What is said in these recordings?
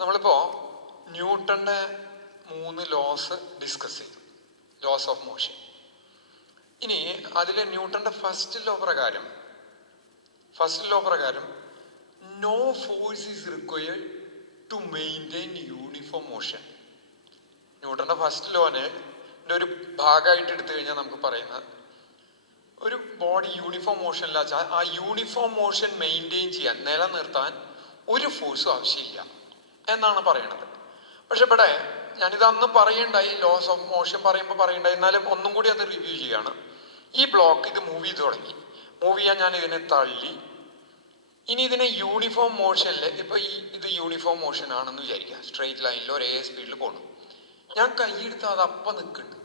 നമ്മളിപ്പോൾ ന്യൂട്ടൻ്റെ 3 laws discuss ചെയ്തു, ലോസ് ഓഫ് മോഷൻ. ഇനി അതിൽ ന്യൂട്ടൻ്റെ ഫസ്റ്റ് ലോ പ്രകാരം no force is required to maintain uniform motion. ന്യൂട്ടൻ്റെ ഫസ്റ്റ് ലോനെ ഒരു ഭാഗമായിട്ട് എടുത്തു കഴിഞ്ഞാൽ നമുക്ക് പറയുന്നത് ഒരു ബോഡി യൂണിഫോം മോഷനില്ല വെച്ചാൽ ആ യൂണിഫോം മോഷൻ മെയിൻറ്റെയിൻ ചെയ്യാൻ, നിലനിർത്താൻ ഒരു ഫോഴ്സും ആവശ്യമില്ല എന്നാണ് പറയണത്. പക്ഷെ ഇവിടെ ഞാനിത് അന്ന് പറയണ്ടായി, ലോസ് ഓഫ് മോഷൻ പറയണ്ടായി, എന്നാലും ഒന്നും കൂടി അത് റിവ്യൂ ചെയ്യാണ്. ഈ ബ്ലോക്ക് ഇത് മൂവ് ചെയ്ത് തുടങ്ങി. മൂവ് ചെയ്യാൻ ഞാൻ ഇതിനെ തള്ളി. ഇനി ഇതിനെ യൂണിഫോം മോഷനിൽ, ഇപ്പൊ ഇത് യൂണിഫോം മോഷൻ ആണെന്ന് വിചാരിക്കുക, സ്ട്രെയിറ്റ് ലൈനിൽ ഒരേ സ്പീഡിൽ പോകണം. ഞാൻ കൈയെടുത്ത് അത് അപ്പം നിൽക്കുന്നുണ്ട്.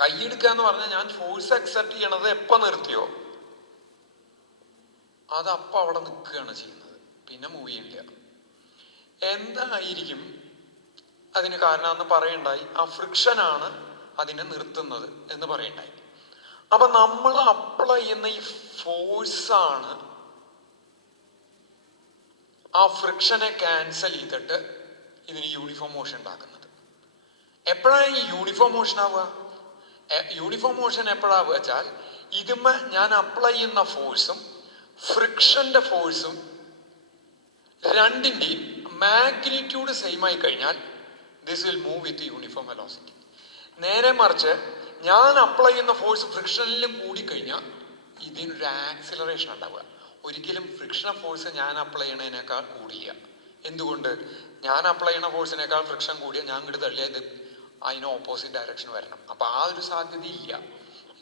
കൈയെടുക്കുക എന്ന് പറഞ്ഞാൽ ഞാൻ ഫോഴ്സ് അക്സെപ്റ്റ് ചെയ്യണത് എപ്പോൾ നിർത്തിയോ അത് അപ്പം അവിടെ നിൽക്കുകയാണ് ചെയ്യുന്നത്, പിന്നെ മൂവ് ചെയ്യില്ല. എന്തായിരിക്കും അതിന് കാരണം എന്ന് പറയണ്ടായി. ആ ഫ്രിക്ഷനാണ് അതിനെ നിർത്തുന്നത് എന്ന് പറയണ്ടായി. അപ്പൊ നമ്മൾ അപ്ലൈ ചെയ്യുന്ന ഈ ഫോഴ്സാണ് ആ ഫ്രിക്ഷനെ ക്യാൻസൽ ചെയ്തിട്ട് ഇതിന് യൂണിഫോം മോഷൻ ഉണ്ടാക്കുന്നത്. എപ്പോഴാണ് ഈ യൂണിഫോം മോഷൻ ആവുക? യൂണിഫോം മോഷൻ എപ്പോഴാവുക വെച്ചാൽ ഇതുമ്മ ഞാൻ അപ്ലൈ ചെയ്യുന്ന ഫോഴ്സും ഫ്രിക്ഷന്റെ ഫോഴ്സും രണ്ടിൻ്റെയും മാഗ്നിറ്റ്യൂഡ് സെയിം ആയി കഴിഞ്ഞാൽ this will move with uniform velocity. നേരെ മറിച്ച് ഞാൻ അപ്ലൈ ചെയ്യുന്ന ഫോഴ്സ് ഫ്രിക്ഷനിലും കൂടിക്കഴിഞ്ഞാൽ ഇതിനൊരു ആക്സിലറേഷൻ ഉണ്ടാവുക. ഒരിക്കലും ഫ്രിക്ഷൻ ഫോഴ്സ് ഞാൻ അപ്ലൈ ചെയ്യണതിനേക്കാൾ കൂടിയ. എന്തുകൊണ്ട്? ഞാൻ അപ്ലൈ ചെയ്യുന്ന ഫോഴ്സിനേക്കാൾ ഫ്രിക്ഷൻ കൂടിയ ഞാൻ ഇങ്ങോട്ട് തള്ളിയത് അതിന് ഓപ്പോസിറ്റ് ഡയറക്ഷൻ വരണം. അപ്പൊ ആ ഒരു സാധ്യതയില്ല.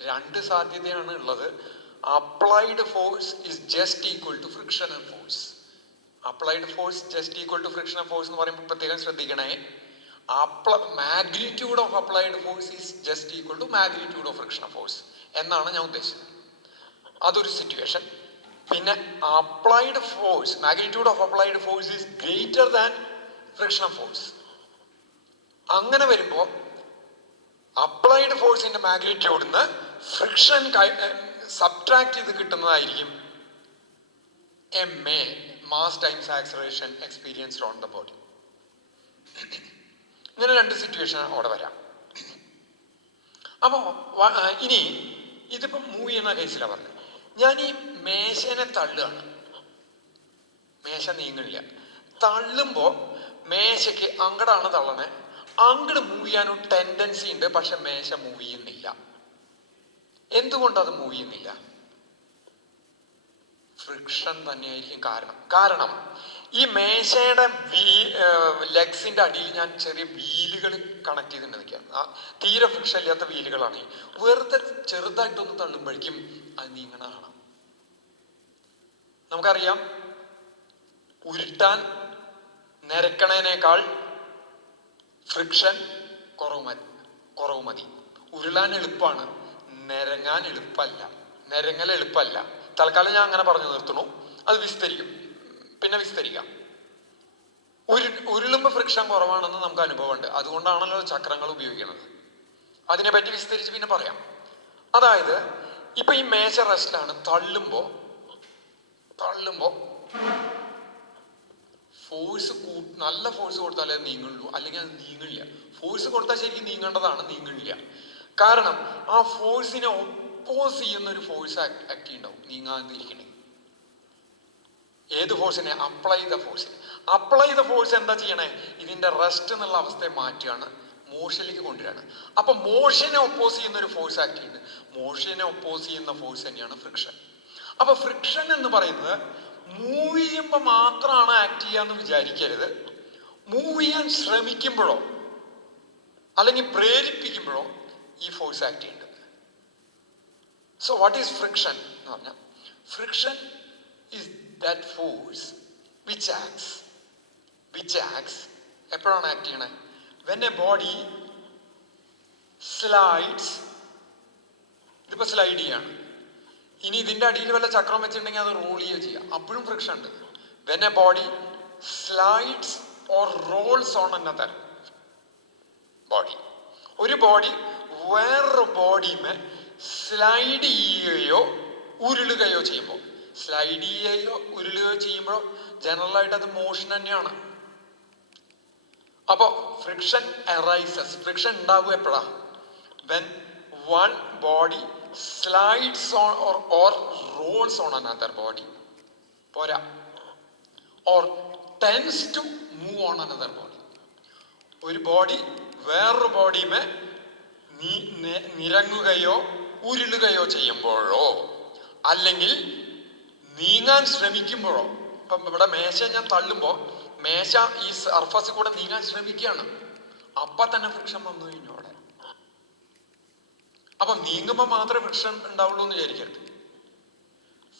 2 സാധ്യതയാണ് ഉള്ളത്. Applied force is just equal to frictional force. Applied force just equal to frictional force എന്ന് പറയുമ്പോൾ പ്രത്യേകം ശ്രദ്ധിക്കണേ. Magnitude of applied force is just equal to magnitude of frictional force എന്നാണ് ഞാൻ ഉദ്ദേശിച്ചത്. അതൊരു സിറ്റുവേഷൻ. പിന്നെ applied force, magnitude of applied force is greater than frictional force. അങ്ങനെ വരുമ്പോൾ അപ്ലൈഡ് ഫോഴ്സിന്റെ മാഗ്നിറ്റ്യൂഡിന്ന് ഫ്രിക്ഷൻ സബ്ട്രാക്ട് ചെയ്ത് കിട്ടുന്നതായിരിക്കും MA, mass times acceleration experienced on the body. ഇങ്ങനെ 2 സിറ്റുവേഷൻ അവിടെ വരാം. അപ്പോ ഇനി ഇതിപ്പോ മൂവ് ചെയ്യുന്ന കേസിലാണ് പറഞ്ഞത്. ഞാൻ ഈ മേശനെ തള്ളുകയാണ്, മേശ നീങ്ങില്ല. തള്ളുമ്പോ മേശയ്ക്ക് അങ്ങടാണ് തള്ളണേ, അങ്ങട് മൂവ് ചെയ്യാനും ടെൻഡൻസി ഉണ്ട്. പക്ഷെ മേശ മൂവ് ചെയ്യുന്നില്ല. എന്തുകൊണ്ടത് മൂവ് ചെയ്യുന്നില്ല? ഫ്രിക്ഷൻ തന്നെയായിരിക്കും കാരണം ഈ മേശയുടെ ലെഗ്സിന്റെ അടിയിൽ ഞാൻ ചെറിയ വീലുകൾ കണക്ട് ചെയ്തിട്ട് നിൽക്കാം. തീരെ ഫ്രിക്ഷൻ ഇല്ലാത്ത വീലുകളാണ്. വെറുതെ ചെറുതായിട്ടൊന്ന് തള്ളുമ്പോഴേക്കും അത് നീങ്ങണതാണ്. നമുക്കറിയാം, നിരക്കണേനേക്കാൾ ഫ്രിക്ഷൻ കുറവ് മതി. ഉരുളാൻ എളുപ്പമാണ്, നിരങ്ങൽ എളുപ്പമല്ല. തൽക്കാലം ഞാൻ അങ്ങനെ പറഞ്ഞു നിർത്തണു. അത് പിന്നെ വിസ്തരിക്കാം. ഉരുളുമ്പോൾ ഫ്രിക്ഷൻ കുറവാണെന്ന് നമുക്ക് അനുഭവമുണ്ട്. അതുകൊണ്ടാണല്ലോ ചക്രങ്ങൾ ഉപയോഗിക്കുന്നത്. അതിനെപ്പറ്റി വിസ്തരിച്ച് പിന്നെ പറയാം. അതായത് ഇപ്പൊ ഈ മേശ റെസ്റ്റിലാണ്. തള്ളുമ്പോ ഫോഴ്സ് നല്ല ഫോഴ്സ് കൊടുത്താലേ നീങ്ങുള്ളൂ, അല്ലെങ്കിൽ അത് നീങ്ങില്ല. ഫോഴ്സ് കൊടുത്താൽ ശരിക്കും നീങ്ങേണ്ടതാണ്, നീങ്ങില്ല. കാരണം ആ ഫോഴ്സിനെ ഒപ്പോസ് ചെയ്യുന്ന ഒരു ഫോഴ്സ് ആക്ട് ഉണ്ടാവും നീങ്ങാതിരിക്കണേ. ഏത് ഫോഴ്സിനെ? അപ്ലൈ ചെയ്ത ഫോഴ്സ് എന്താ ചെയ്യണേ? ഇതിന്റെ റെസ്റ്റ് എന്നുള്ള അവസ്ഥയെ മാറ്റുകയാണ്, മോഷനിലേക്ക് കൊണ്ടുവരികയാണ്. അപ്പൊ മോഷനെ ഒപ്പോസ് ചെയ്യുന്ന ഒരു ഫോഴ്സ് ആക്ട് ചെയ്യുന്നുണ്ട്. മോഷനെ ഒപ്പോസ് ചെയ്യുന്ന ഫോഴ്സ് തന്നെയാണ് ഫ്രിക്ഷൻ. അപ്പൊ ഫ്രിക്ഷൻ എന്ന് പറയുന്നത് മൂവ് ചെയ്യുമ്പോൾ മാത്രമാണ് ആക്ട് ചെയ്യാന്ന് വിചാരിക്കരുത്. മൂവ് ചെയ്യാൻ ശ്രമിക്കുമ്പോഴോ അല്ലെങ്കിൽ പ്രേരിപ്പിക്കുമ്പോഴോ ഈ ഫോഴ്സ് ആക്ട് ചെയ്യേണ്ടത്. സോ വാട്ട് ഈസ് ഫ്രിക്ഷൻ എന്ന് പറഞ്ഞാൽ, friction is that force which acts എപ്പോഴാണ് ആക്ട് ചെയ്യണേ? When a body slides. ഇതിപ്പോ സ്ലൈഡ് ചെയ്യാണ്. ഇനി ഇതിന്റെ അടിയിൽ വല്ല ചക്രം വെച്ചിട്ടുണ്ടെങ്കിൽ അത് റോൾ ചെയ്യാം, അപ്പോഴും ഫ്രിക്ഷൻ ഉണ്ട്. When a body slides or rolls on another body. ഒരു ബോഡി വേറൊരു ബോഡിമേ സ്ലൈഡ് ചെയ്യുകയോ ഉരുളുകയോ ചെയ്യുമ്പോൾ, ജനറലായിട്ട് അത് മോഷൻ തന്നെയാണ്. അപ്പൊ ഫ്രിക്ഷൻ അറൈസസ്, ഫ്രിക്ഷൻ ഉണ്ടാകുക എപ്പോഴാ? When one body slides on or rolls on another body, പോരാ, or tends to move on another body. ഒരു ബോഡി വേറൊരു ബോഡിയുമേ നിരങ്ങുകയോ ഉരുളുകയോ ചെയ്യുമ്പോഴോ അല്ലെങ്കിൽ നീങ്ങാൻ ശ്രമിക്കുമ്പോഴോ. ഇപ്പം ഇവിടെ മേശ ഞാൻ തള്ളുമ്പോൾ മേശ ഈ സർഫസിൽ കൂടെ നീങ്ങാൻ ശ്രമിക്കുകയാണ്, അപ്പൊ തന്നെ ഫ്രിക്ഷൻ വന്നു കഴിഞ്ഞു അവിടെ. അപ്പൊ നീങ്ങുമ്പോൾ മാത്രമേ ഫ്രിക്ഷൻ ഉണ്ടാവുള്ളൂ എന്ന് വിചാരിക്കരുത്.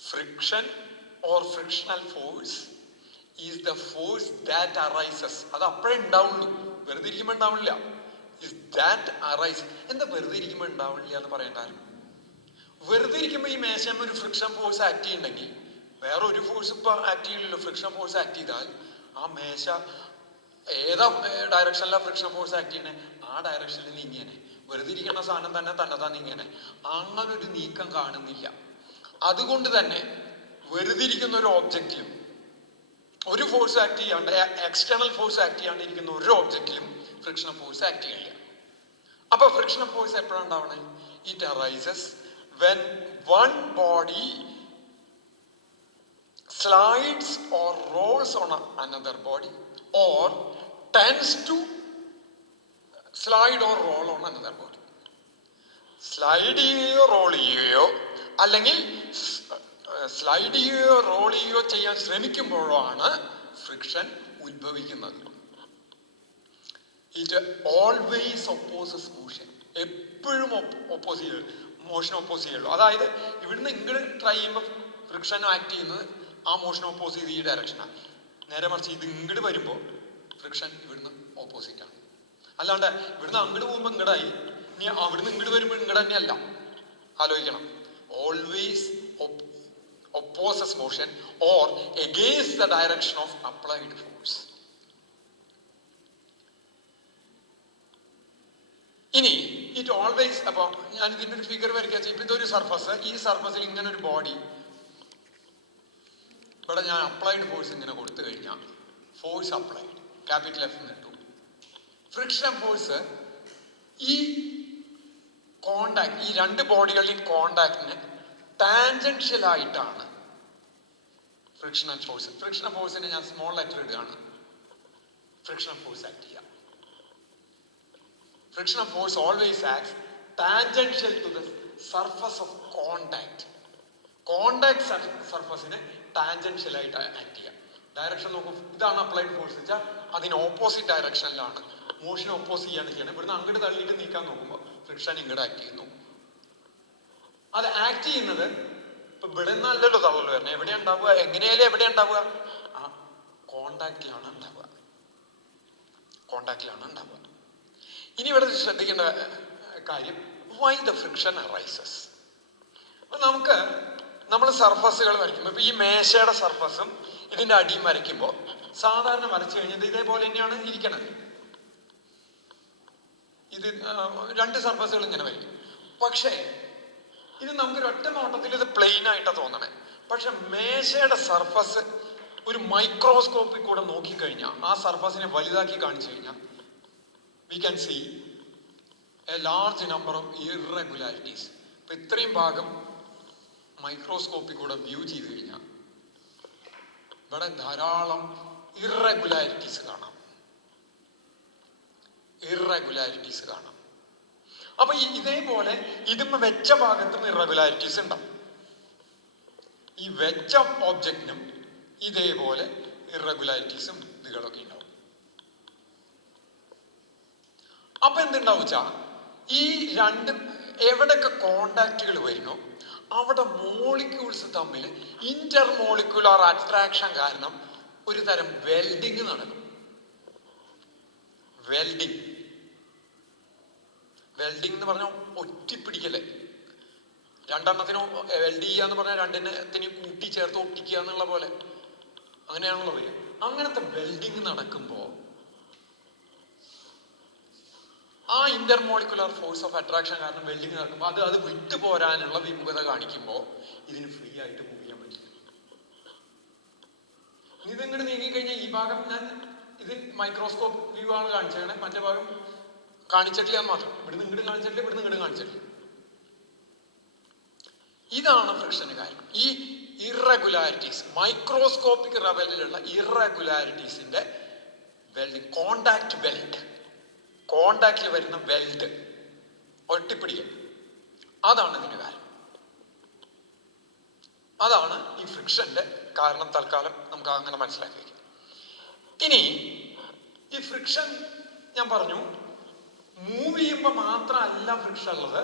Friction or frictional force is the force that arises. അത് അപ്പോഴേ ഉണ്ടാവുള്ളൂ, വെറുതെ ഇരിക്കുമ്പോൾ ഉണ്ടാവില്ല. Is that arise. എന്താ വെറുതെ ഇരിക്കുമ്പോൾ ഉണ്ടാവില്ല എന്ന് പറയാൻ കാരണം? വെറുതെ ഇരിക്കുമ്പോൾ ഈ മേശമ്മ ഒരു ഫ്രിക്ഷൻ ഫോഴ്സ് ആക്ട് ചെയ്യുന്നുണ്ടെങ്കിൽ വേറെ ഒരു ഫോഴ്സ് ഇപ്പൊ ആക്ട് ചെയ്യില്ലല്ലോ. ഫ്രിക്ഷൻ ഫോഴ്സ് ആക്ട് ചെയ്താൽ ആ മേശ ഏതാ ഡയറക്ഷനിലാണ് ഫ്രിക്ഷൻ ഫോഴ്സ് ആക്ട് ചെയ്യണേ, ആ ഡയറക്ഷനിൽ നീങ്ങിയനെ. വെറുതെ ഇരിക്കുന്ന സാധനം തന്നെ തന്നെതാ നീങ്ങിയനെ. അങ്ങനെ ഒരു നീക്കം കാണുന്നില്ല. അതുകൊണ്ട് തന്നെ വെറുതെ ഇരിക്കുന്ന ഒരു ഓബ്ജക്റ്റിലും ഒരു ഫോഴ്സ് ആക്ട് ചെയ്യാണ്ട്, എക്സ്റ്റേണൽ ഫോഴ്സ് ആക്ട് ചെയ്യാണ്ട് ഇരിക്കുന്ന ഒരു ഓബ്ജക്റ്റിലും ഫ്രിക്ഷണൽ ഫോഴ്സ് ആക്ട് ചെയ്യില്ല. അപ്പൊ ഫ്രിക്ഷണൽ ഫോഴ്സ് എപ്പോഴാണ് ഉണ്ടാവണേ? It arises when one body slides or rolls on another body or tends to slide or roll on another body. Slide ചെയ്യുകയോ role ചെയ്യുകയോ അല്ലെങ്കിൽ സ്ലൈഡ് ചെയ്യുകയോ റോൾ ചെയ്യുകയോ ചെയ്യാൻ ശ്രമിക്കുമ്പോഴോ ആണ് ഫ്രിക്ഷൻ ഉത്ഭവിക്കുന്നത്. It always opposes motion. എപ്പോഴും മോഷൻ ഒപ്പോസ് ചെയ്യുള്ളൂ. അതായത് ഇവിടുന്ന് ഇങ്ങോട്ട് ട്രൈ ചെയ്യുമ്പോൾ ഫ്രിക്ഷൻ ആക്ട് ചെയ്യുന്നത് ആ മോഷൻ ഓപ്പോസ് ചെയ്ത് ഈ ഡയറക്ഷനാണ്. നേരെ മറിച്ച് ഇത് ഇങ്ങോട്ട് വരുമ്പോൾ ഫ്രിക്ഷൻ ഇവിടുന്ന് ഓപ്പോസിറ്റ് ആണ്. അല്ലാണ്ട് ഇവിടുന്ന് അങ്ങോട്ട് പോകുമ്പോൾ ഇങ്ങടായി, ഇനി അവിടുന്ന് ഇങ്ങോട്ട് വരുമ്പോൾ ഇങ്ങോട്ട് തന്നെയല്ല. ആലോചിക്കണം. Always opposes motion or against the direction of applied force. ഇനി ഇറ്റ് ഓൾവേസ്, അപ്പൊ ഞാൻ ഇതിന്റെ ഒരു ഫിഗർ വരയ്ക്കുക. ഇപ്പൊ ഇതൊരു സർഫസ്, ഈ സർഫസിൽ ഇങ്ങനെ ഒരു ബോഡി, ഇവിടെ ഞാൻ അപ്ലൈഡ് ഫോഴ്സ് ഇങ്ങനെ കൊടുത്തു കഴിഞ്ഞാൽ ഫോഴ്സ് അപ്ലൈഡ് ക്യാപിറ്റൽ എഫ് എന്ന് ഇട്ടു. ഫ്രിക്ഷൻ ഫോഴ്സ് ഈ കോണ്ടാക്ട്, ഈ രണ്ട് ബോഡികളുടെയും കോണ്ടാക്ടിന് ടാൻജൻഷ്യൽ ആയിട്ടാണ് ഫ്രിക്ഷണൽ ഫോഴ്സ്. ഫ്രിക്ഷണൽ ഫോഴ്സിനെ ഞാൻ സ്മോൾ ലെറ്റർ ഇടുകയാണ്. ഫ്രിക്ഷണൽ ഫോഴ്സ് ആക്ട് ചെയ്യാം. Frictional force always acts tangential to the surface of contact. Contact സർഫസിനെ ടാൻജൻഷ്യൽ ആയിട്ട് ആക്ട് ചെയ്യാം. ഡയറക്ഷൻ നോക്കും, ഇതാണ് അപ്ലൈഡ് ഫോഴ്സ് വെച്ചാൽ അതിന് ഓപ്പോസിറ്റ് ഡയറക്ഷനിലാണ് മോഷൻ ഓപ്പോസ് ചെയ്യാണ് ചെയ്യണം. ഇവിടുന്ന് അങ്ങോട്ട് തള്ളിയിട്ട് നീക്കാൻ നോക്കുമ്പോൾ ഫ്രിക്ഷൻ ഇങ്ങോട്ട് ആക്ട് ചെയ്യുന്നു. അത് ആക്ട് ചെയ്യുന്നത് ഇപ്പൊ ഇവിടെ നല്ലല്ലോ തള്ളല് വരണേ. എവിടെയാ ഉണ്ടാവുക? എങ്ങനെയാലും എവിടെയാ ഉണ്ടാവുക? ആ കോണ്ടാക്റ്റിലാണ് ഉണ്ടാവുക. കോണ്ടാക്റ്റിലാണ് ഉണ്ടാവുക. ഇനി ഇവിടെ ശ്രദ്ധിക്കേണ്ട കാര്യം, വൈ ദ ഫ്രിക്ഷൻ അറൈസസ്. അപ്പൊ നമുക്ക് നമ്മൾ സർഫസുകൾ വരയ്ക്കുമ്പോൾ, ഇപ്പൊ ഈ മേശയുടെ സർഫസും ഇതിന്റെ അടിയും വരയ്ക്കുമ്പോൾ സാധാരണ വരച്ചു കഴിഞ്ഞത് ഇതേപോലെ തന്നെയാണ് ഇരിക്കണത്. ഇത് രണ്ട് സർഫസുകൾ ഇങ്ങനെ വരയ്ക്കും. പക്ഷേ ഇത് നമുക്കൊരു ഒറ്റ നോട്ടത്തിൽ ഇത് പ്ലെയിൻ ആയിട്ടാണ് തോന്നണേ. പക്ഷെ മേശയുടെ സർഫസ് ഒരു മൈക്രോസ്കോപ്പിൽ കൂടെ നോക്കിക്കഴിഞ്ഞാൽ, ആ സർഫസിനെ വലുതാക്കി കാണിച്ചു കഴിഞ്ഞാൽ, we can see a large number of irregularities. ഇപ്പൊ ഇത്രയും ഭാഗം മൈക്രോസ്കോപ്പിൽ കൂടെ വ്യൂ ചെയ്ത് കഴിഞ്ഞാൽ ഇവിടെ ധാരാളം ഇറഗുലാരിറ്റീസ് കാണാം. ഇറഗുലാരിറ്റീസ് കാണാം. അപ്പൊ ഇതേപോലെ ഇതുമ്മ വെച്ച ഭാഗത്തും ഇറഗുലാരിറ്റീസ് ഉണ്ടാവും. ഈ വെച്ച ഓബ്ജക്റ്റിനും ഇതേപോലെ ഇറഗുലാരിറ്റീസും ഇതുകളൊക്കെ ഉണ്ടാവും. അപ്പൊ എന്തുണ്ടാവും വെച്ചാ, ഈ രണ്ട് എവിടെയൊക്കെ കോണ്ടാക്റ്റുകൾ വരുന്നു അവിടെ മോളിക്യൂൾസ് തമ്മിൽ ഇന്റർ മോളിക്യുലർ അട്രാക്ഷൻ കാരണം ഒരു തരം വെൽഡിങ് നടക്കും. വെൽഡിങ് എന്ന് പറഞ്ഞാൽ ഒറ്റിപ്പിടിക്കല്ലേ. രണ്ടെണ്ണത്തിന് വെൽഡ് ചെയ്യുക എന്ന് പറഞ്ഞാൽ രണ്ടെണ്ണത്തിന് കൂട്ടി ചേർത്ത് ഒട്ടിക്കുക എന്നുള്ള പോലെ, അങ്ങനെയാണല്ലോ പറയുക. അങ്ങനത്തെ വെൽഡിങ് നടക്കുമ്പോ ആ ഇന്റർമോളിക്കുലർ ഫോഴ്സ് ഓഫ് അട്രാക്ഷൻ കാരണം വെൽഡിങ് നടക്കുമ്പോൾ അത് വിട്ടു പോരാനുള്ള വിമുഖത കാണിക്കുമ്പോൾ ഇതിന് ഫ്രീ ആയിട്ട് മൂവ് ചെയ്യാൻ പറ്റില്ല. ഇതിങ്ങോട്ട് നീങ്ങിക്കഴിഞ്ഞാൽ ഈ ഭാഗം ഞാൻ ഇത് മൈക്രോസ്കോപ്പ് വ്യൂ ആണ് കാണിച്ചത്, മറ്റേ ഭാഗം കാണിച്ചിട്ടില്ല എന്ന് മാത്രം. ഇവിടുന്ന് ഇങ്ങോട്ട് കാണിച്ചിട്ടില്ല, ഇവിടുന്ന് ഇങ്ങോട്ട് കാണിച്ചിട്ടില്ല. ഇതാണ് ഫ്രിക്ഷന് കാര്യം. ഈ ഇറഗുലാരിറ്റീസ്, മൈക്രോസ്കോപ്പിക് ലെവലിലുള്ള ഇറഗുലാരിറ്റീസിന്റെ വെൽഡിങ്, കോണ്ടാക്ട് വെൽഡ്, കോണ്ടാക്റ്റിൽ വരുന്ന വെൽഡ് ഒട്ടിപ്പിടിക്കും, അതാണ് ഇതിന്റെ കാര്യം. അതാണ് ഈ ഫ്രിക്ഷന്റെ കാരണം. തൽക്കാലം നമുക്ക് അങ്ങനെ മനസ്സിലാക്കി വയ്ക്കാം. ഇനി ഈ ഫ്രിക്ഷൻ ഞാൻ പറഞ്ഞു, മൂവ് ചെയ്യുമ്പോൾ മാത്രമല്ല ഫ്രിക്ഷൻ ഉള്ളത്,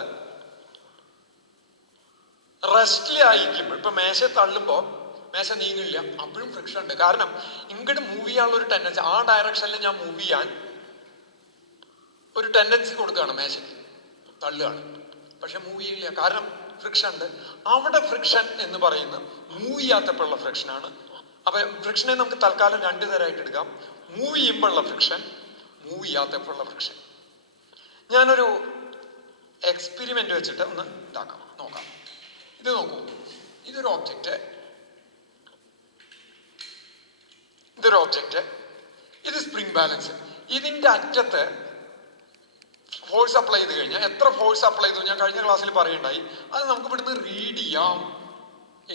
റെസ്റ്റിലായിരിക്കുമ്പോൾ. ഇപ്പൊ മേശ തള്ളുമ്പോൾ മേശ നീങ്ങില്ല, അപ്പോഴും ഫ്രിക്ഷൻ ഉണ്ട്. കാരണം ഇങ്ങോട്ട് മൂവ് ചെയ്യാനുള്ള ഒരു ടെൻഡൻസി, ആ ഡയറക്ഷനിൽ ഞാൻ മൂവ് ചെയ്യാൻ ഒരു ടെൻഡൻസി കൊടുക്കുകയാണ്, മേശയ്ക്ക് തള്ളുകയാണ്, പക്ഷെ മൂവ് ചെയ്യില്ല, കാരണം ഫ്രിക്ഷൻ ഉണ്ട്. അവിടെ ഫ്രിക്ഷൻ എന്ന് പറയുന്നത് മൂവ് ചെയ്യാത്തപ്പോഴുള്ള ഫ്രിക്ഷനാണ്. അപ്പൊ ഫ്രിക്ഷനെ നമുക്ക് തൽക്കാലം രണ്ട് തരമായിട്ട് എടുക്കാം. മൂവ് ചെയ്യുമ്പോഴുള്ള ഫ്രിക്ഷൻ, മൂവ് ചെയ്യാത്തപ്പോഴുള്ള ഫ്രിക്ഷൻ. ഞാനൊരു എക്സ്പെരിമെന്റ് വെച്ചിട്ട് ഒന്ന് നോക്കാം. ഇത് നോക്കൂ, ഇതൊരു ഓബ്ജക്റ്റ്, ഇത് സ്പ്രിംഗ് ബാലൻസ്. ഇതിന്റെ അറ്റത്ത് ഫോഴ്സ് അപ്ലൈ ചെയ്ത് കഴിഞ്ഞാൽ, എത്ര ഫോഴ്സ് അപ്ലൈ ചെയ്തു ഞാൻ കഴിഞ്ഞ ക്ലാസ്സിൽ പറയുണ്ടായി, അത് നമുക്ക് ഇവിടുന്ന് റീഡ് ചെയ്യാം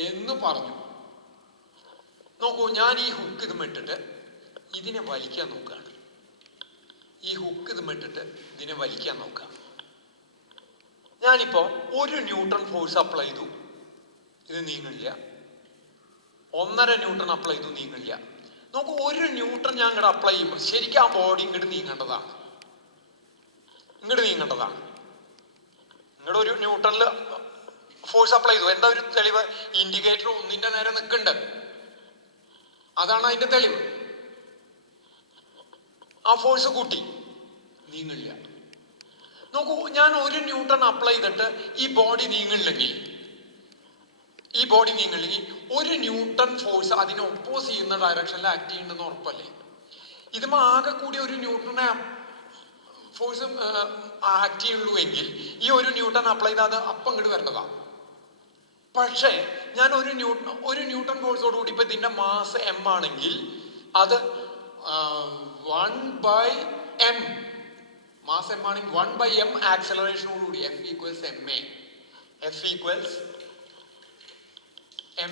എന്ന് പറഞ്ഞു. നോക്കൂ, ഞാൻ ഈ ഹുക്ക് ഇതും ഇട്ടിട്ട് ഇതിനെ വലിക്കാൻ നോക്കുകയാണ്. ഇതിനെ വലിക്കാൻ നോക്കാം. ഞാനിപ്പോ 1 ന്യൂട്ടൺ ഫോഴ്സ് അപ്ലൈ ചെയ്തു, ഇത് നീങ്ങില്ല. 1.5 ന്യൂട്ടൺ അപ്ലൈ ചെയ്തു, നീങ്ങില്ല. നോക്കൂ, 1 ന്യൂട്ടൺ ഞാൻ ഇങ്ങോട്ട് അപ്ലൈ ചെയ്യുമ്പോൾ ശരിക്കും ആ ബോഡി ഇങ്ങോട്ട് നീങ്ങേണ്ടതാണ്. ഇങ്ങോട്ട് 1 ന്യൂട്ടണിൽ ഫോഴ്സ് അപ്ലൈ ചെയ്തു. എന്താ ഒരു തെളിവ്? ഇൻഡിക്കേറ്റർ 1ന്റെ നേരെ നിൽക്കുന്നുണ്ട്, അതാണ് അതിന്റെ തെളിവ്. ആ ഫോഴ്സ് കൂട്ടി, നീങ്ങില്ല. നോക്കൂ, ഞാൻ 1 ന്യൂട്ടൺ അപ്ലൈ ചെയ്തിട്ട് ഈ ബോഡി നീങ്ങില്ലെങ്കിൽ 1 ന്യൂട്ടൺ ഫോഴ്സ് അതിനെ ഒപ്പോസ് ചെയ്യുന്ന ഡയറക്ഷനിൽ ആക്ട് ചെയ്യുന്നുണ്ടെന്ന് ഉറപ്പല്ലേ? ഇതുമ്പോ ആകെ കൂടി 1 ന്യൂട്ടനെ ഫോഴ്സ് ആക്ട് ചെയ്യുള്ളൂ എങ്കിൽ ഈ 1 ന്യൂട്ടൺ അപ്ലൈ ചെയ്താൽ അപ്പം ഇങ്ങോട്ട് വരേണ്ടതാണ്. പക്ഷേ ഞാൻ 1 ന്യൂട്ടൺ ഫോഴ്സോട് കൂടി ഇപ്പൊ ഇതിന്റെ മാസ് m ആണെങ്കിൽ അത് 1/m, മാസ് m ആണെങ്കിൽ 1/m ആക്സലറേഷനോട് കൂടി F ഈക്വൽസ്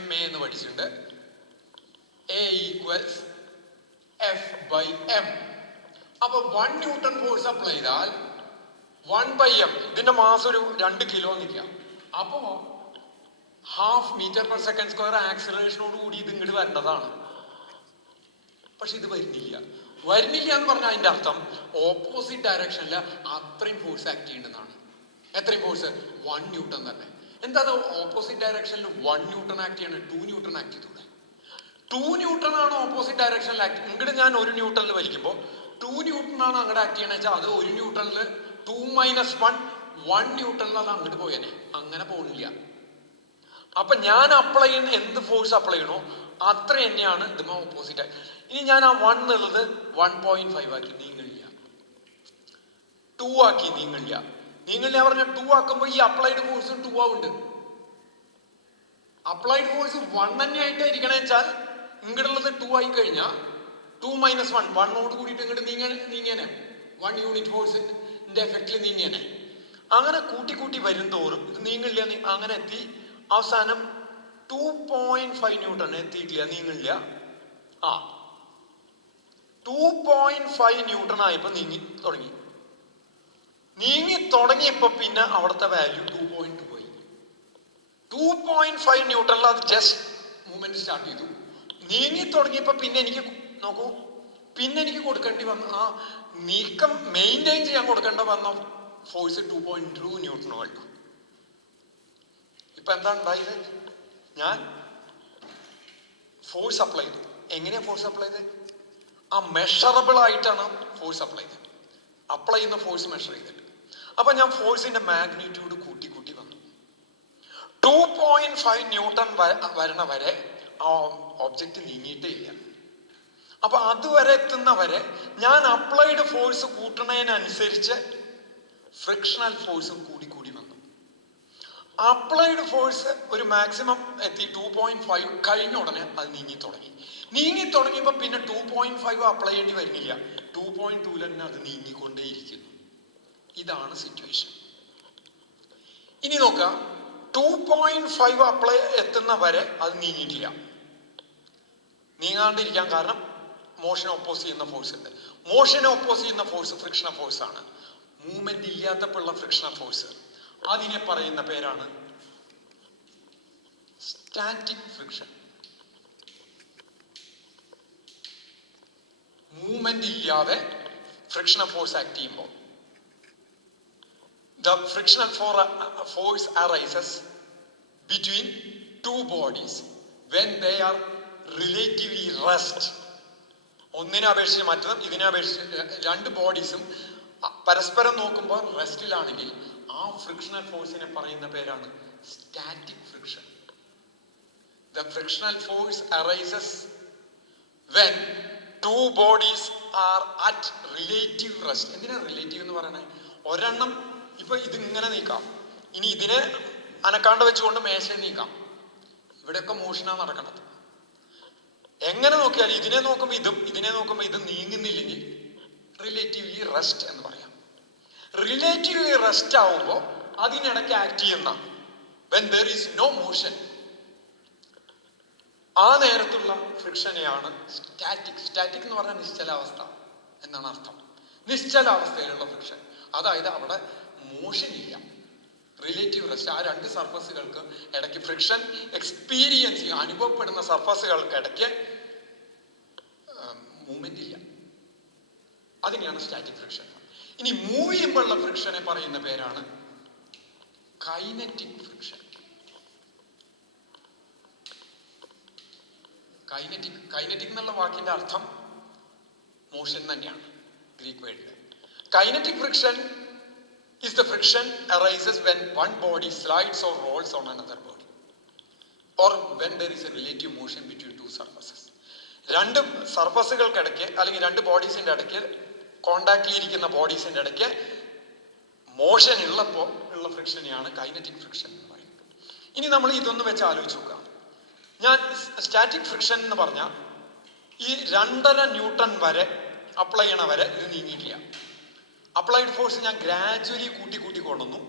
ma എന്ന് പഠിച്ചിട്ടുണ്ട്. A equals F/m. അപ്പൊ 1 ന്യൂട്ടൺ ഫോഴ്സ് അപ്ലൈ ചെയ്താൽ 1/m, ഇതിന്റെ മാസം ഒരു 2 കിലോ നിൽക്കാം. അപ്പോ ½ മീറ്റർ/സെക്കൻഡ് ആക്സിലറേഷനോട് കൂടി ഇത് ഇങ്ങോട്ട് വരേണ്ടതാണ്. പക്ഷെ ഇത് വരുന്നില്ല എന്ന് പറഞ്ഞാൽ അതിന്റെ അർത്ഥം ഓപ്പോസിറ്റ് ഡയറക്ഷനിൽ അത്രയും ഫോഴ്സ് ആക്ട് ചെയ്യുന്നതാണ്. എത്രയും ഫോഴ്സ്? 1 ന്യൂട്ടൺ തന്നെ. എന്താ ഓപ്പോസിറ്റ് ഡയറക്ഷനിൽ 1 ന്യൂട്ടൺ ആക്ട് ചെയ്യണം, 2 ന്യൂട്ടൺ ആക്ട് ചെയ്തൂടെ? 2 ന്യൂട്ടൺ ആണ് ഓപ്പോസിറ്റ് ഡയറക്ഷനിൽ ആക്ട്. ഇങ്ങോട്ട് ഞാൻ 1 ന്യൂട്ടണിൽ വലിക്കുമ്പോൾ 2 ന്യൂട്ടൺ ആണ് അങ്ങോട്ട് ആക്ട് ചെയ്യണമെന്ന് വെച്ചാൽ അത് 1 ന്യൂട്ടണിൽ 2 - 1 ന്യൂട്ടണിൽ അത് അങ്ങോട്ട് പോയേനെ. അങ്ങനെ പോകില്ല. അപ്പൊ ഞാൻ അപ്ലൈ ചെയ്യുന്ന എന്ത് ഫോഴ്സ് അപ്ലൈ ചെയ്യണോ അത്ര തന്നെയാണ് ഇതുമ്പോ ഓപ്പോസിറ്റ്. ഇനി ഞാൻ ആ 1 എന്നുള്ളത് 1.5 ആക്കി, നീങ്ങില്ല. 2 ആക്കി, നീങ്ങില്ല. പറഞ്ഞ 2 ആക്കുമ്പോ ഈ അപ്ലൈഡ് ഫോഴ്സും 2 ആവുന്നുണ്ട്. അപ്ലൈഡ് ഫോഴ്സ് 1 തന്നെ ആയിട്ട് ഇരിക്കണേ വെച്ചാൽ ഇങ്ങോട്ടുള്ളത് 2 ആയി കഴിഞ്ഞാൽ 2 - 1 1 കൂടിയിട്ട് ഇങ്ങോട്ട് നീങ്ങിയനെ, 1 യൂണിറ്റ് ഫോഴ്സിന്റെ എഫക്റ്റിൽ നീങ്ങിയനെ. അങ്ങനെ കൂട്ടി വരും തോറും ഇത് നീങ്ങില്ല. അങ്ങനെ എത്തി അവസാനം 2.5 ന്യൂട്ടൺ എത്തിയിട്ടില്ല, നീങ്ങില്ല. 2.5 ന്യൂട്ടൺ ആയപ്പോ നീങ്ങി തുടങ്ങിയപ്പോ പിന്നെ അവിടുത്തെ വാല്യൂ 2.2 പോയി. 2.5 ന്യൂട്ടണിൽ അത് ജസ്റ്റ് മൂവ്മെന്റ് സ്റ്റാർട്ട് ചെയ്തു. നീങ്ങി തുടങ്ങിയപ്പോ പിന്നെ എനിക്ക് കൊടുക്കേണ്ടി വന്ന ആ നീക്കം മെയിൻറ്റെയിൻ ചെയ്യാൻ കൊടുക്കേണ്ട വന്ന ഫോഴ്സ് 2.2 ന്യൂട്ടൺ ആയിട്ടു. ഇപ്പൊ എന്താ ഉണ്ടായത്? ഞാൻ ഫോഴ്സ് അപ്ലൈ ചെയ്തു. എങ്ങനെയാ ഫോഴ്സ് അപ്ലൈ ചെയ്ത്? ആ മെഷറബിൾ ആയിട്ടാണ് ഫോഴ്സ് അപ്ലൈ ചെയ്തത്. അപ്ലൈ ചെയ്യുന്ന ഫോഴ്സ് മെഷർ ചെയ്തിട്ട്. അപ്പൊ ഞാൻ ഫോഴ്സിന്റെ മാഗ്നിറ്റ്യൂഡ് കൂട്ടി വന്നു. 2.5 ന്യൂട്ടൺ വരണ വരെ ആ ഒബ്ജക്റ്റ് നീങ്ങിയിട്ടേ ഇല്ല. അപ്പൊ അതുവരെ എത്തുന്നവരെ ഞാൻ അപ്ലൈഡ് ഫോഴ്സ് കൂട്ടണതിനനുസരിച്ച് ഫ്രിക്ഷണൽ ഫോഴ്സും കൂടി വന്നു. അപ്ലൈഡ് ഫോഴ്സ് ഒരു മാക്സിമം എത്തി 2.5 കഴിഞ്ഞ ഉടനെ അത് നീങ്ങി തുടങ്ങിയപ്പോൾ പിന്നെ 2.5 അപ്ലൈ ചെയ്യേണ്ടി വരുന്നില്ല, 2.2 തന്നെ അത് നീങ്ങിക്കൊണ്ടേയിരിക്കുന്നു. ഇതാണ് സിറ്റുവേഷൻ. ഇനി നോക്കുക, 2.5 അപ്ലൈ എത്തുന്ന വരെ അത് നീങ്ങിയിട്ടില്ല. നീങ്ങാണ്ടിരിക്കാൻ കാരണം മോഷനെ ഒപ്പോസ് ചെയ്യുന്ന ഫോഴ്സ് ഉണ്ട്. മോഷനെ ഒപ്പോസ് ചെയ്യുന്ന ഫോഴ്സ് ഫ്രിക്ഷണൽ ഫോഴ്സ് ആണ്. മൂവ്മെന്റ് ഇല്ലാത്തപ്പോഴുള്ള ഫ്രിക്ഷണൽ ഫോഴ്സ്, അതിനെ പറയുന്ന പേരാണ് സ്റ്റാറ്റിക് ഫ്രിക്ഷൻ. മൂവ്മെന്റ് ഇല്ലാതെ ഫ്രിക്ഷണൽ ഫോഴ്സ് ആക്ട് ചെയ്യുമ്പോൾ the frictional force arises between two bodies when they are relatively rest. ഒന്നിനെ അപേക്ഷിച്ച് മറ്റതും ഇതിനെ അപേക്ഷിച്ച് രണ്ട് ബോഡീസും പരസ്പരം നോക്കുമ്പോൾ റെസ്റ്റിലാണെങ്കിൽ ആ ഫ്രിക്ഷണൽ ഫോഴ്സിനെ പറയുന്ന പേരാണ് static friction. The frictional force arises when two bodies are at relative rest. എന്തിനാ റിലേറ്റീവ് എന്ന് പറയണേ? ഒരെണ്ണം ഇപ്പൊ ഇതിങ്ങനെ നീക്കാം, ഇനി ഇതിനെ അനക്കാണ്ട് വെച്ചുകൊണ്ട് മേശയെ നീക്കാം. ഇവിടെയൊക്കെ മോഷനാ നടക്കണത്. എങ്ങനെ നോക്കിയാലും ഇതിനെ നോക്കുമ്പോൾ ഇതും നീങ്ങുന്നില്ലെങ്കിൽ റിലേറ്റീവ്ലി റെസ്റ്റ് എന്ന് പറയാം. റിലേറ്റീവ്ലി റെസ്റ്റ് ആവുമ്പോൾ അതിനിടയ്ക്ക് ആക്ട് ചെയ്യുന്ന when there is no motion, ആ നേരത്തുള്ള ഫ്രിക്ഷനെയാണ് സ്റ്റാറ്റിക്. സ്റ്റാറ്റിക് എന്ന് പറഞ്ഞാൽ നിശ്ചലാവസ്ഥ എന്നാണ് അർത്ഥം. നിശ്ചലാവസ്ഥയിലുള്ള ഫ്രിക്ഷൻ, അതായത് അവിടെ മോഷൻ ഇല്ല, റിലേറ്റീവ് റെസ്റ്റ്. ആ രണ്ട് സർഫസുകൾക്ക് ഇടയ്ക്ക് ഫ്രിക്ഷൻ എക്സ്പീരിയൻസ് ചെയ്യുക, അനുഭവപ്പെടുന്ന സർഫസുകൾക്ക് ഇടയ്ക്ക് മൂവ്മെന്റ് ഇല്ല. അതിനെയാണ് സ്റ്റാറ്റിക് ഫ്രിക്ഷൻ. ഇനി മൂവ് ചെയ്യുമ്പോഴുള്ള ഫ്രിക്ഷനെ പറയുന്ന പേരാണ് കൈനറ്റിക് ഫ്രിക്ഷൻ. കൈനറ്റിക് എന്നുള്ള വാക്കിന്റെ അർത്ഥം മോഷൻ തന്നെയാണ്, ഗ്രീക്ക് വേർഡിൽ. Kinetic friction is the friction arises when one body slides or rolls on another body or when there is a relative motion between two surfaces. രണ്ട് സർഫസുകൾക്കിടയ്ക്ക് അല്ലെങ്കിൽ രണ്ട് ബോഡീസിന്റെ ഇടയ്ക്ക് കോണ്ടാക്റ്റിൽ ഇരിക്കുന്ന ബോഡീസിന്റെ ഇടയ്ക്ക് മോഷൻ ഉള്ളപ്പോൾ ഉള്ള ഫ്രിക്ഷനെയാണ് കൈനറ്റിക് ഫ്രിക്ഷൻ എന്ന് പറയുന്നത്. ഇനി നമ്മൾ ഇതൊന്ന് വെച്ച് ആലോചിച്ച് നോക്കാം. ഞാൻ സ്റ്റാറ്റിക് ഫ്രിക്ഷൻ എന്ന് പറഞ്ഞാൽ ഈ 2.5 ന്യൂട്ടൺ വരെ അപ്ലൈ ചെയ്യണ വരെ ഇത് നീങ്ങിയിട്ടില്ല. അപ്ലൈഡ് ഫോഴ്സ് ഞാൻ ഗ്രാജുവലി കൂട്ടി കൊണ്ടുവന്നു.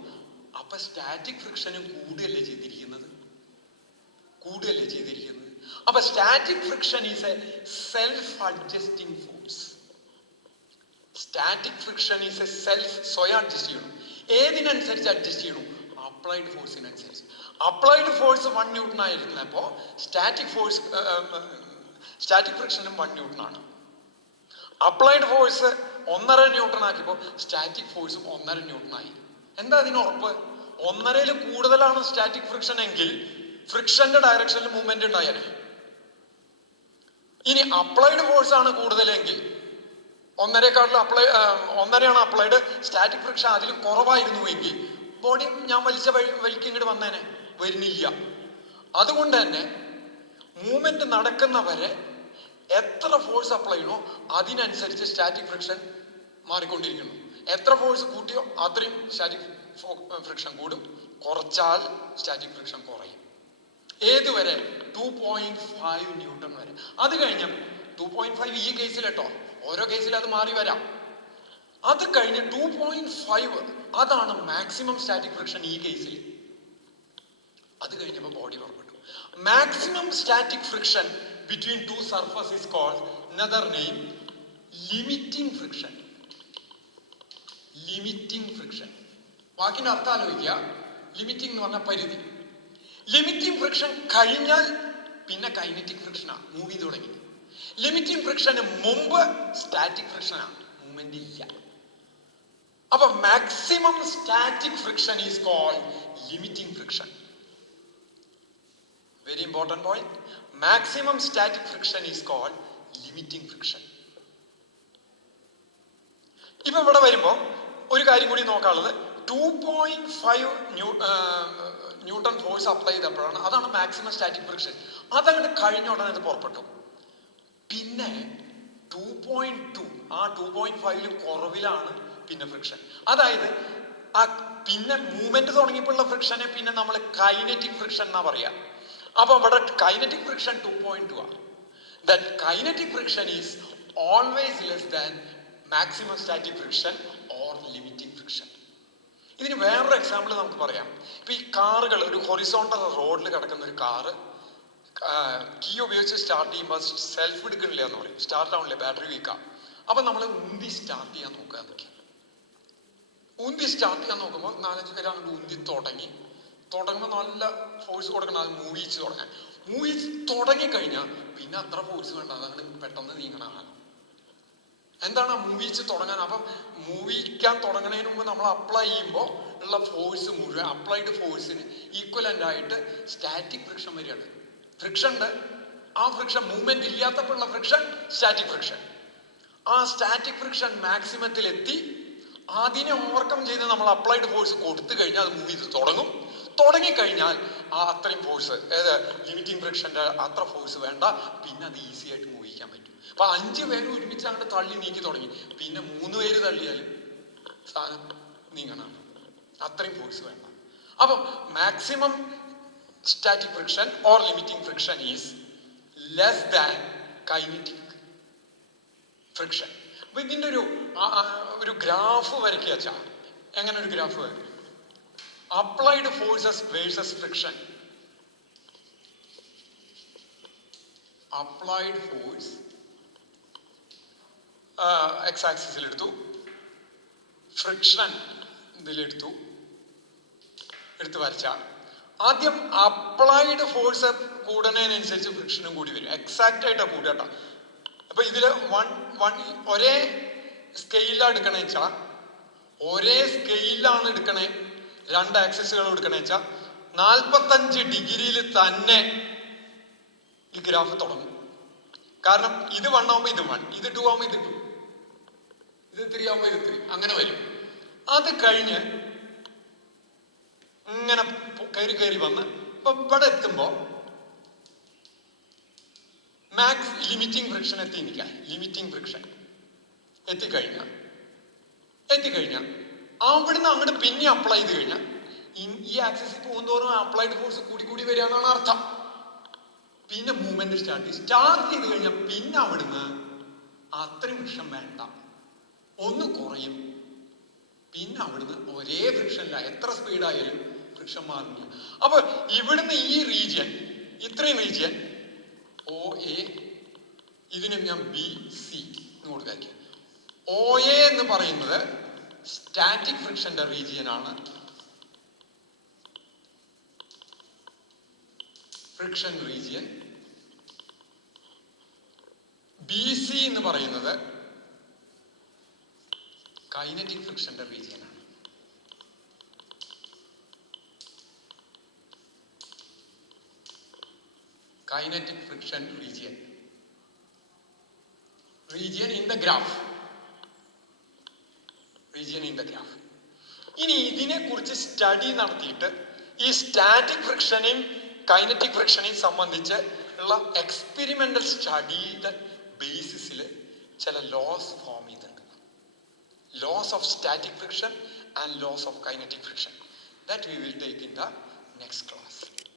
അപ്പൊ സ്റ്റാറ്റിക് ഫ്രിക്ഷനും കൂടുകയല്ലേ ചെയ്തിരിക്കുന്നത്. അപ്പൊ static friction is a self adjusting force. Static friction is a സ്വയം അഡ്ജസ്റ്റ് ചെയ്യണം. ഏതിനനുസരിച്ച് അഡ്ജസ്റ്റ് ചെയ്യണം? അപ്ലൈഡ് ഫോഴ്സിനനുസരിച്ച്. അപ്ലൈഡ് ഫോഴ്സ് 1 ന്യൂട്ടൺ ആയിരുന്നപ്പോ സ്റ്റാറ്റിക് ഫ്രിക്ഷനും 1 ന്യൂട്ടൺ ആണ്. അപ്ലൈഡ് ഫോഴ്സ് 1.5 ന്യൂട്ടൺ ആക്കിയപ്പോൾ സ്റ്റാറ്റിക് ഫോഴ്സും 1.5 ന്യൂട്ടൺ ആയി. എന്താ അതിന് ഉറപ്പ്? 1.5-ൽ കൂടുതലാണ് സ്റ്റാറ്റിക് ഫ്രിക്ഷൻ എങ്കിൽ ഫ്രിക്ഷന്റെ ഡയറക്ഷനിൽ മൂവ്മെന്റ് ഉണ്ടായാലേ. ഇനി അപ്ലൈഡ് ഫോഴ്സ് ആണ് കൂടുതലെങ്കിൽ 1.5 അപ്ലൈഡ്, സ്റ്റാറ്റിക് ഫ്രിക്ഷൻ അതിൽ കുറവായിരുന്നുവെങ്കിൽ ബോഡി ഞാൻ വലിച്ച വഴിക്ക് ഇങ്ങോട്ട് വന്നേനെ, വരുന്നില്ല. അതുകൊണ്ട് തന്നെ മൂവ്മെന്റ് നടക്കുന്നവരെ എത്ര ഫോഴ്സ് അപ്ലൈ ചെയ്യണോ അതിനനുസരിച്ച് സ്റ്റാറ്റിക് ഫ്രിക്ഷൻ മാറിക്കൊണ്ടിരിക്കുന്നു. എത്ര ഫോഴ്സ് കൂട്ടിയോ അത്രയും സ്റ്റാറ്റിക് ഫ്രിക്ഷൻ കൂടും, കുറച്ചാൽ സ്റ്റാറ്റിക് ഫ്രിക്ഷൻ കുറയും. ഏതുവരെ? 2.5 ന്യൂട്ടൺ വരെ. അത് കഴിഞ്ഞ 2.5 ഈ കേസിൽ കേട്ടോ, ഓരോ കേസിൽ അത് മാറി വരാം. അത് കഴിഞ്ഞ് 2.5 അതാണ് മാക്സിമം സ്റ്റാറ്റിക് ഫ്രിക്ഷൻ ഈ കേസിൽ. അത് കഴിഞ്ഞപ്പോൾ ബോഡി പുറപ്പെട്ടു. Maximum static friction between two surfaces is called another name limiting friction. വാക്കിന്റെ അർത്ഥം ആലോചിക്കുക. ലിമിറ്റിംഗ് എന്ന് പറഞ്ഞാൽ പരിധി. ലിമിറ്റിംഗ് ഫ്രിക്ഷൻ കഴിഞ്ഞാൽ പിന്നെ കൈനറ്റിക് ഫ്രിക്ഷനാണ്, മൂവ് ചെയ്ത് തുടങ്ങി. ലിമിറ്റിംഗ് ഫ്രിക്ഷന് മുമ്പ് സ്റ്റാറ്റിക് ഫ്രിക്ഷനാണ്, മൂവ്മെന്റ് ഇല്ല. അപ്പൊ maximum static friction is called limiting friction. Very important point. Maximum static friction is called limiting friction. ഇപ്പൊ ഇവിടെ വരുമ്പോൾ ഒരു കാര്യം കൂടി നോക്കാനുള്ളത്, 2.5 ന്യൂട്ടൺ ഫോഴ്സ് അപ്ലൈ ചെയ്തപ്പോഴാണ്, അതാണ് മാക്സിമം സ്റ്റാറ്റിക് ഫ്രിക്ഷൻ. അതങ്ങോട്ട് കഴിഞ്ഞ ഉടനെ ഇത് പുറപ്പെട്ടു. പിന്നെ 2.2 ആ 2.5 കുറവിലാണ് പിന്നെ ഫ്രിക്ഷൻ. അതായത് ആ പിന്നെ മൂവ്മെന്റ് തുടങ്ങിയപ്പോഴുള്ള ഫ്രിക്ഷനെ പിന്നെ നമ്മൾ കൈനറ്റിക് ഫ്രിക്ഷൻ എന്നാ പറയാ. അപ്പൊ ഇവിടെ കൈനറ്റിക് ഫ്രിക്ഷൻ 2.2 ആണ്. That kinetic friction is always less than maximum static friction or limiting friction. ഇതിന് വേറൊരു എക്സാമ്പിൾ നമുക്ക് പറയാം. ഇപ്പൊ ഈ കാറുകൾ, ഒരു ഹൊറിസോണ്ടൽ റോഡിൽ കിടക്കുന്ന ഒരു കാറ് കീ ഉപയോഗിച്ച് സ്റ്റാർട്ട് ചെയ്യുമ്പോൾ സെൽഫ് എടുക്കണില്ല എന്ന് പറയും, സ്റ്റാർട്ട് ആവണില്ല, ബാറ്ററി വീക്കാ. അപ്പൊ നമ്മൾ ഉന്തി സ്റ്റാർട്ട് ചെയ്യാൻ നോക്കുക എന്നൊക്കെ. ഉന്തി സ്റ്റാർട്ട് ചെയ്യാൻ നോക്കുമ്പോൾ 4-5 പേര് അങ്ങോട്ട് ഉന്തി തുടങ്ങുമ്പോൾ നല്ല ഫോഴ്സ് കൊടുക്കണം, അത് മൂവിച്ച് തുടങ്ങാൻ. മൂവി തുടങ്ങിക്കഴിഞ്ഞാൽ പിന്നെ അത്ര ഫോഴ്സ് വേണ്ട, അതങ്ങനെ പെട്ടെന്ന് നീങ്ങണതാണ്. എന്താണ് മൂവിച്ച് തുടങ്ങാൻ? അപ്പം മൂവിക്കാൻ തുടങ്ങുന്നതിന് മുമ്പ് നമ്മൾ അപ്ലൈ ചെയ്യുമ്പോൾ ഉള്ള ഫോഴ്സ് മുഴുവൻ അപ്ലൈഡ് ഫോഴ്സിന് ഈക്വലന്റ് ആയിട്ട് സ്റ്റാറ്റിക് ഫ്രിക്ഷൻ വരികയാണ്. ഫ്രിക്ഷന്റെ ആ ഫ്രിക്ഷൻ മൂവ്മെന്റ് ഇല്ലാത്തപ്പോഴുള്ള ഫ്രിക്ഷൻ സ്റ്റാറ്റിക് ഫ്രിക്ഷൻ. ആ സ്റ്റാറ്റിക് ഫ്രിക്ഷൻ മാക്സിമത്തിലെത്തി അതിനെ ഓവർകം ചെയ്ത് നമ്മൾ അപ്ലൈഡ് ഫോഴ്സ് കൊടുത്തു കഴിഞ്ഞാൽ അത് മൂവ് ചെയ്ത് തുടങ്ങിക്കഴിഞ്ഞാൽ ആ അത്രയും ഫോഴ്സ്, ലിമിറ്റിംഗ് ഫ്രിക്ഷന്റെ അത്ര ഫോഴ്സ് വേണ്ട, പിന്നെ അത് ഈസി ആയിട്ട് മൂവ് ചെയ്യാൻ പറ്റും. അപ്പൊ 5 പേര് ഒരുമിച്ച് അങ്ങോട്ട് തള്ളി നീക്കി തുടങ്ങി, പിന്നെ 3 പേര് തള്ളിയാലും സാധനം നീങ്ങണമാണ്, അത്രയും ഫോഴ്സ് വേണ്ട. അപ്പം maximum static friction or limiting friction is less than kinetic friction. അപ്പൊ ഇതിന്റെ ഒരു ഗ്രാഫ് വരയ്ക്കുക വെച്ചാൽ എങ്ങനെ ഒരു ഗ്രാഫ് വരും? Applied forces versus friction. Applied force X ആക്സിസിൽ എടുത്തു, ഫ്രിക്ഷൻ ഇതിലെടുത്ത് വരച്ച ആദ്യം അപ്ലൈഡ് ഫോഴ്സ് കൂടുന്നതിനനുസരിച്ച് ഫ്രിക്ഷനും കൂടി വരും. എക്സാക്റ്റ് ആയിട്ടാ കൂടട്ടോ. അപ്പൊ ഇതില് ഒരേ സ്കെയിലാണ് എടുക്കണേ വെച്ചാൽ, ഒരേ സ്കെയിലാണ് എടുക്കണേ, 2 ആക്സിസുകൾ എടുക്കണേ വെച്ചാൽ 45 ഡിഗ്രിയിൽ തന്നെ ഈ ഗ്രാഫ് തുടങ്ങും. കാരണം ഇത് 1 ആവുമ്പോ ഇത് 1, ഇത് 2 ആവുമ്പോ ഇത് 2, ഇത് 3 ആവുമ്പോ ഇത് 3, അങ്ങനെ വരും. അത് കഴിഞ്ഞ് ഇങ്ങനെ കയറി വന്ന് ഇപ്പൊ ഇവിടെ എത്തുമ്പോ മാക്സ് ലിമിറ്റിംഗ് ഫ്രിക്ഷൻ എത്തിയിരിക്കാം. ലിമിറ്റിംഗ് ഫ്രിക്ഷൻ എത്തിക്കഴിഞ്ഞാൽ അവിടുന്ന് അങ്ങോട്ട് പിന്നെ അപ്ലൈ ചെയ്ത് കഴിഞ്ഞാൽ ഈ ആക്സിസിൽ പോകുന്തോറും അപ്ലൈഡ് ഫോഴ്സ് കൂടി വരിക എന്നാണ് അർത്ഥം. പിന്നെ മൂവ്മെന്റ് സ്റ്റാർട്ട് ചെയ്ത് കഴിഞ്ഞാൽ പിന്നെ അവിടുന്ന് അത്രയും ഫ്രിക്ഷൻ വേണ്ട, ഒന്ന് കുറയും. പിന്നെ അവിടുന്ന് ഒരേ ഫ്രിക്ഷനില്ല, എത്ര സ്പീഡായാലും ഫ്രിക്ഷൻ മാറില്ല. അപ്പൊ ഇവിടുന്ന് ഈ റീജിയൻ, ഇത്രയും റീജിയൻ ഒ എ, ഇതിന് ഞാൻ ബി സി എന്ന് കൊടുക്കാക്കി. ഒ എ എന്ന് പറയുന്നത് സ്റ്റാറ്റിക് ഫ്രിക്ഷന്റെ റീജിയൻ ആണ്. Friction region. ബി സി എന്ന് പറയുന്നത് കൈനറ്റിക് ഫ്രിക്ഷന്റെ റീജിയൻ ആണ്. Kinetic friction region in the graph. ഇനി ഇതിനെ കുറിച്ച് സ്റ്റഡി നടത്തിയിട്ട് ഈ സ്റ്റാറ്റിക് ഫ്രിക്ഷനെയും കൈനറ്റിക് ഫ്രിക്ഷനെയും സംബന്ധിച്ച് ഉള്ള എക്സ്പെരിമെന്റൽ സ്റ്റഡിയുടെ ബേസിസിൽ ചില ലോസ് ഫോം ചെയ്തിട്ടുണ്ട്. Laws of static friction and laws of kinetic friction. That we will take in the next class.